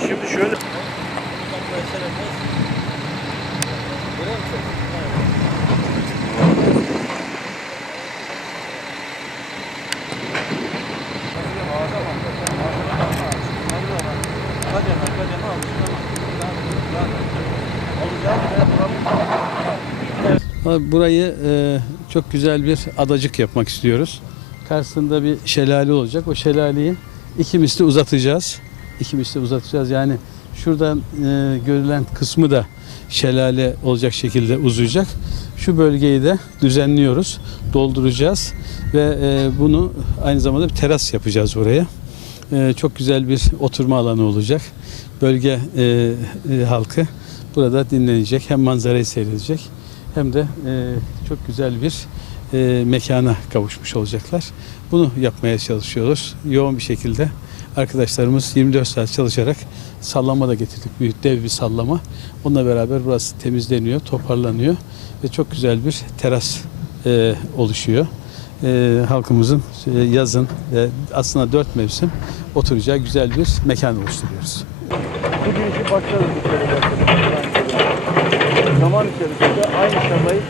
Şimdi şöyle Burayı e, çok güzel bir adacık yapmak istiyoruz. Karşısında bir şelale olacak. O şelaleyi iki misli uzatacağız. İki misli uzatacağız. Yani şuradan e, görülen kısmı da şelale olacak şekilde uzayacak. Şu bölgeyi de düzenliyoruz, dolduracağız ve e, bunu aynı zamanda bir teras yapacağız buraya. E, çok güzel bir oturma alanı olacak. Bölge e, e, halkı burada dinlenecek, hem manzarayı seyredecek hem de e, çok güzel bir e, mekana kavuşmuş olacaklar. Bunu yapmaya çalışıyoruz. Yoğun bir şekilde arkadaşlarımız 24 saat çalışarak sallama da getirdik. Büyük dev bir sallama. Onunla beraber burası temizleniyor, toparlanıyor ve çok güzel bir teras e, oluşuyor. E, halkımızın e, yazın ve aslında dört mevsim oturacağı güzel bir mekan oluşturuyoruz. bu girişi başlarız. Zaman içerisinde aynı şamayı